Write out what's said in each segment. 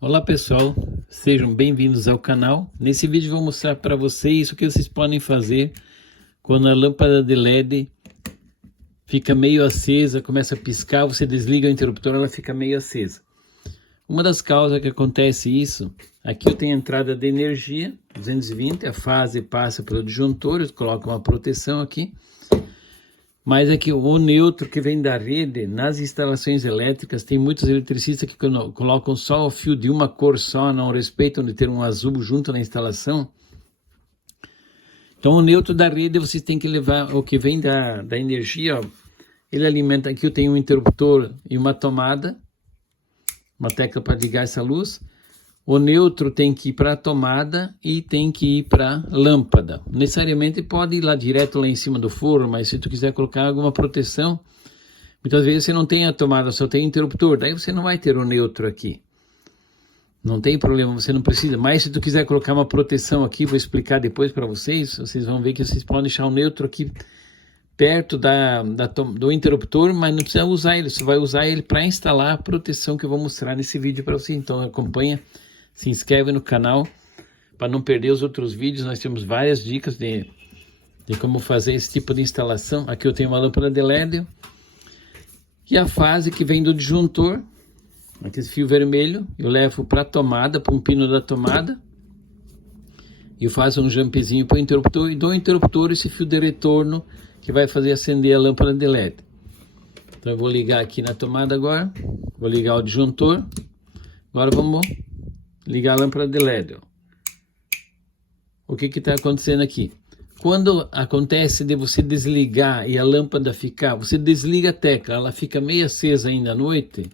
Olá pessoal, sejam bem-vindos ao canal. Nesse vídeo vou mostrar para vocês o que vocês podem fazer quando a lâmpada de LED fica meio acesa, começa a piscar, você desliga o interruptor, ela fica meio acesa. Uma das causas que acontece isso, aqui eu tenho a entrada de energia, 220, a fase passa pelo disjuntor, eu coloco uma proteção aqui. Mas é que o neutro que vem da rede, nas instalações elétricas, tem muitos eletricistas que colocam só o fio de uma cor só, não respeitam de ter um azul junto na instalação. Então o neutro da rede você tem que levar, o que vem da energia, ó, ele alimenta, aqui eu tenho um interruptor e uma tomada, uma tecla para ligar essa luz. O neutro tem que ir para a tomada e tem que ir para a lâmpada. Necessariamente pode ir lá direto lá em cima do forno, mas se tu quiser colocar alguma proteção, muitas vezes você não tem a tomada, só tem o interruptor, daí você não vai ter o neutro aqui. Não tem problema, você não precisa. Mas se tu quiser colocar uma proteção aqui, vou explicar depois para vocês, vocês vão ver que vocês podem deixar o neutro aqui perto do interruptor, mas não precisa usar ele, você vai usar ele para instalar a proteção que eu vou mostrar nesse vídeo para você. Então acompanha. Se inscreve no canal para não perder os outros vídeos. Nós temos várias dicas de como fazer esse tipo de instalação. Aqui eu tenho uma lâmpada de LED e a fase que vem do disjuntor, aqui esse fio vermelho, eu levo para a tomada, para um pino da tomada, e eu faço um jumpzinho para o interruptor e dou ao interruptor esse fio de retorno que vai fazer acender a lâmpada de LED. Então eu vou ligar aqui na tomada agora, vou ligar o disjuntor, agora vamos ligar a lâmpada de LED. Ó. O que está acontecendo aqui? Quando acontece de você desligar e a lâmpada ficar, você desliga a tecla, ela fica meio acesa ainda à noite.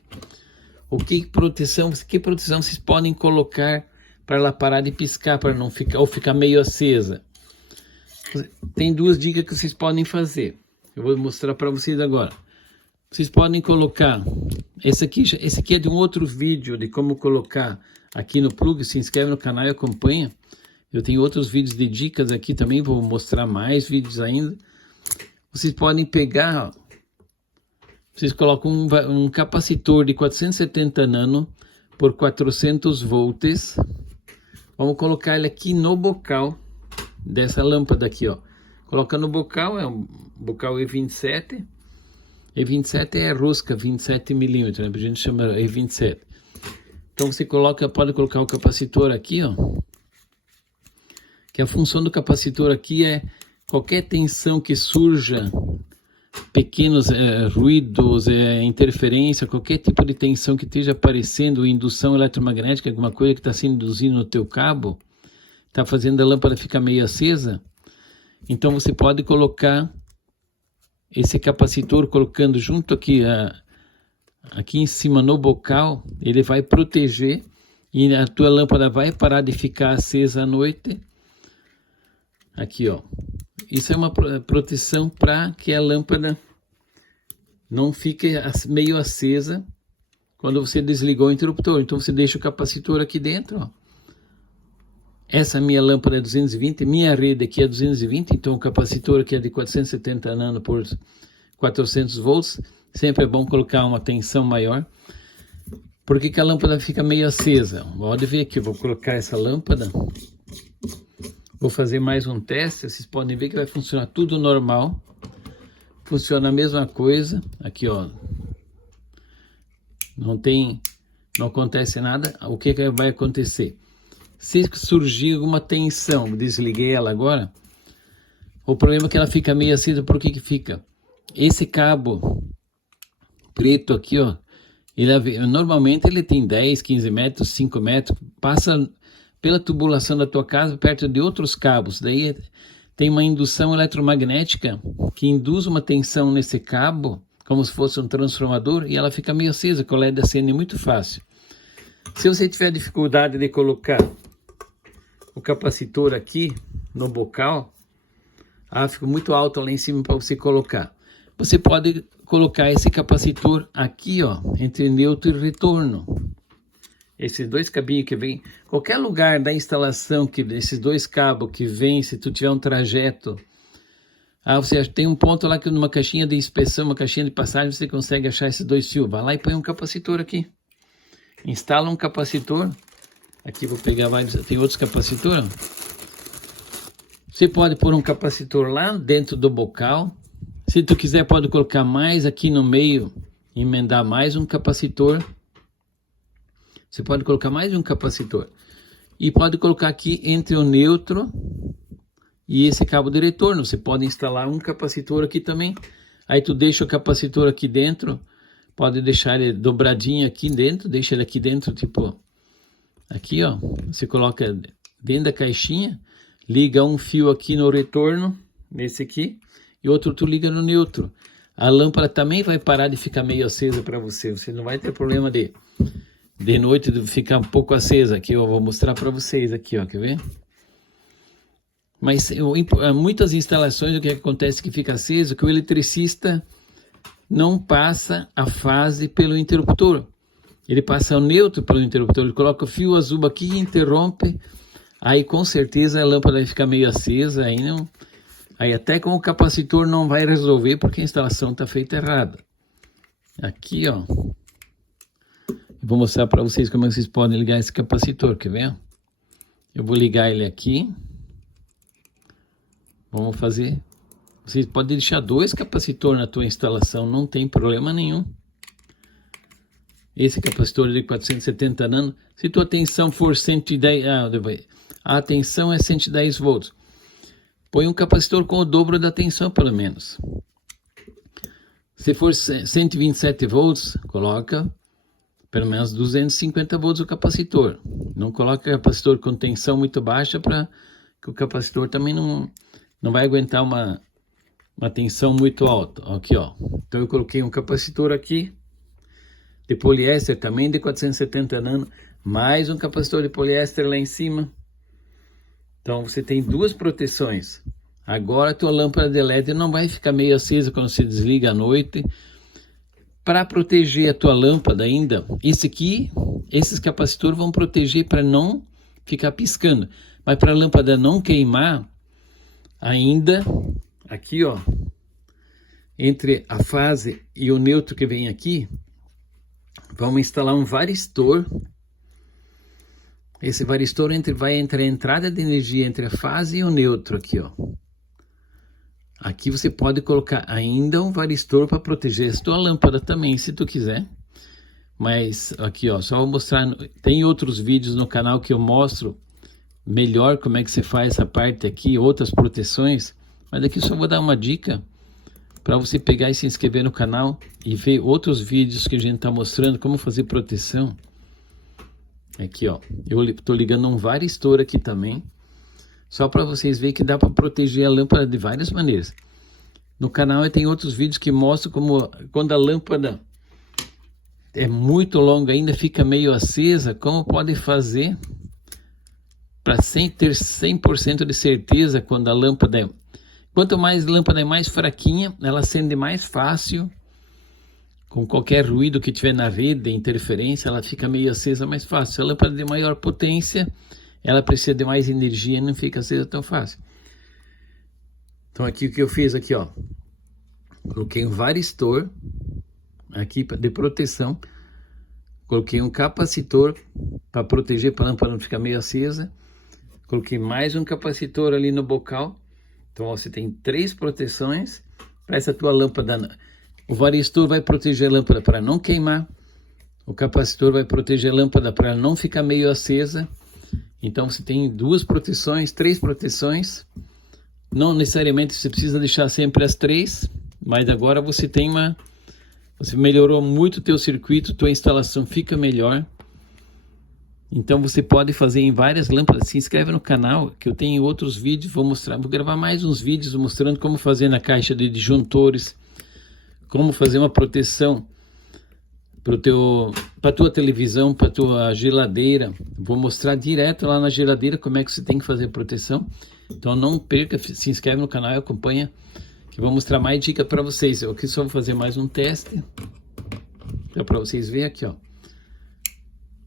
Que proteção vocês podem colocar para ela parar de piscar, para não ficar, ou ficar meio acesa? Tem duas dicas que vocês podem fazer. Eu vou mostrar para vocês agora. Vocês podem colocar, esse aqui é de um outro vídeo de como colocar aqui no plug. Se inscreve no canal e acompanha. Eu tenho outros vídeos de dicas aqui também, vou mostrar mais vídeos ainda. Vocês podem pegar, ó, vocês colocam um capacitor de 470 nano por 400 volts. Vamos colocar ele aqui no bocal dessa lâmpada aqui, ó. Coloca no bocal, é um bocal E27. E27 é rosca 27 milímetros, né? A gente chama E27. Então você pode colocar o capacitor aqui, ó. Que a função do capacitor aqui é qualquer tensão que surja, pequenos ruídos, interferência, qualquer tipo de tensão que esteja aparecendo, indução eletromagnética, alguma coisa que está sendo induzida no teu cabo, está fazendo a lâmpada ficar meio acesa. Então você pode colocar esse capacitor, colocando junto aqui, aqui em cima no bocal, ele vai proteger e a tua lâmpada vai parar de ficar acesa à noite. Aqui, ó. Isso é uma proteção para que a lâmpada não fique meio acesa quando você desligou o interruptor. Então você deixa o capacitor aqui dentro, ó. Essa minha lâmpada é 220, minha rede aqui é 220, então o capacitor aqui é de 470 nano por 400 volts. Sempre é bom colocar uma tensão maior. Por que a lâmpada fica meio acesa? Pode ver aqui, eu vou colocar essa lâmpada. Vou fazer mais um teste, vocês podem ver que vai funcionar tudo normal. Funciona a mesma coisa. Aqui, ó. Não acontece nada. O que vai acontecer? Se surgir alguma tensão, desliguei ela agora, o problema é que ela fica meio acesa. Por que fica? Esse cabo preto aqui, ó, normalmente ele tem 10, 15 metros, 5 metros, passa pela tubulação da tua casa perto de outros cabos. Daí tem uma indução eletromagnética que induz uma tensão nesse cabo, como se fosse um transformador, e ela fica meio acesa, que o LED acende muito fácil. Se você tiver dificuldade de colocar o capacitor aqui no bocal, fica muito alto lá em cima para você colocar. Você pode colocar esse capacitor aqui, ó, entre neutro e retorno. Esses dois cabinhos que vem, qualquer lugar da instalação que esses dois cabos que vem, se tu tiver um trajeto, você tem um ponto lá que numa caixinha de inspeção, uma caixinha de passagem, você consegue achar esses dois fios. Vai lá e põe um capacitor aqui. instala um capacitor. Aqui vou pegar vários, tem outros capacitores. Você pode pôr um capacitor lá dentro do bocal. Se tu quiser, pode colocar mais aqui no meio, emendar mais um capacitor. Você pode colocar mais um capacitor. E pode colocar aqui entre o neutro e esse cabo de retorno. Você pode instalar um capacitor aqui também. Aí tu deixa o capacitor aqui dentro. Pode deixar ele dobradinho aqui dentro. Deixa ele aqui dentro, tipo... Aqui, ó. Você coloca dentro da caixinha. Liga um fio aqui no retorno. Nesse aqui. E outro tu liga no neutro. A lâmpada também vai parar de ficar meio acesa para você. Você não vai ter problema de noite de ficar um pouco acesa. Aqui eu vou mostrar para vocês aqui, ó, quer ver? Mas muitas instalações o que acontece que fica aceso, que o eletricista não passa a fase pelo interruptor. Ele passa o neutro pelo interruptor, ele coloca o fio azul aqui e interrompe. Aí com certeza a lâmpada vai ficar meio acesa, aí até com o capacitor não vai resolver porque a instalação está feita errada. Aqui, ó. Vou mostrar para vocês como vocês podem ligar esse capacitor, quer ver? Eu vou ligar ele aqui. Vamos fazer. Vocês podem deixar 2 capacitores na tua instalação, não tem problema nenhum. Esse capacitor de 470 nano, se tua tensão for 110, a tensão é 110 volts. Põe um capacitor com o dobro da tensão, pelo menos. Se for 127 volts, coloca pelo menos 250 volts o capacitor. Não coloca capacitor com tensão muito baixa, para que o capacitor também não vai aguentar uma tensão muito alta. Aqui, ó. Então eu coloquei um capacitor aqui de poliéster também de 470 nano, mais um capacitor de poliéster lá em cima. Então você tem 2 proteções. Agora a tua lâmpada de LED não vai ficar meio acesa quando você desliga à noite. Para proteger a tua lâmpada ainda, esses capacitores vão proteger para não ficar piscando. Mas para a lâmpada não queimar, ainda, aqui ó, entre a fase e o neutro que vem aqui, vamos instalar um varistor. Esse varistor vai entre a entrada de energia entre a fase e o neutro aqui, ó. Aqui você pode colocar ainda um varistor para proteger a tua lâmpada também, se tu quiser. Mas aqui, ó, só vou mostrar. Tem outros vídeos no canal que eu mostro melhor como é que você faz essa parte aqui, outras proteções. Mas aqui só vou dar uma dica para você pegar e se inscrever no canal e ver outros vídeos que a gente está mostrando como fazer proteção. Aqui, ó, eu estou ligando um varistor aqui também. Só para vocês verem que dá para proteger a lâmpada de várias maneiras. No canal tem outros vídeos que mostram como quando a lâmpada é muito longa, ainda fica meio acesa, como pode fazer para ter 100% de certeza quando a lâmpada é... Quanto mais a lâmpada é mais fraquinha, ela acende mais fácil. Com qualquer ruído que tiver na rede, interferência, ela fica meio acesa mais fácil. Se a lâmpada de maior potência, ela precisa de mais energia e não fica acesa tão fácil. Então aqui o que eu fiz aqui, ó. Coloquei um varistor aqui de proteção. Coloquei um capacitor para proteger, para a lâmpada não ficar meio acesa. Coloquei mais um capacitor ali no bocal. Então ó, você tem 3 proteções para essa tua lâmpada. O varistor vai proteger a lâmpada para não queimar. O capacitor vai proteger a lâmpada para não ficar meio acesa. Então você tem 2 proteções, 3 proteções. Não necessariamente você precisa deixar sempre as 3, mas agora você tem você melhorou muito o teu circuito, tua instalação fica melhor. Então você pode fazer em várias lâmpadas. Se inscreve no canal que eu tenho outros vídeos, vou gravar mais uns vídeos mostrando como fazer na caixa de disjuntores, como fazer uma proteção para tua televisão, para tua geladeira. Vou mostrar direto lá na geladeira como é que você tem que fazer proteção. Então não perca, se inscreve no canal e acompanha, que vou mostrar mais dicas para vocês. Eu aqui só vou fazer mais um teste, para vocês verem aqui, ó.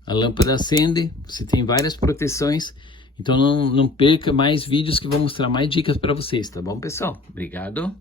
A lâmpada acende, você tem várias proteções. Então não perca mais vídeos que vou mostrar mais dicas para vocês, tá bom, pessoal? Obrigado.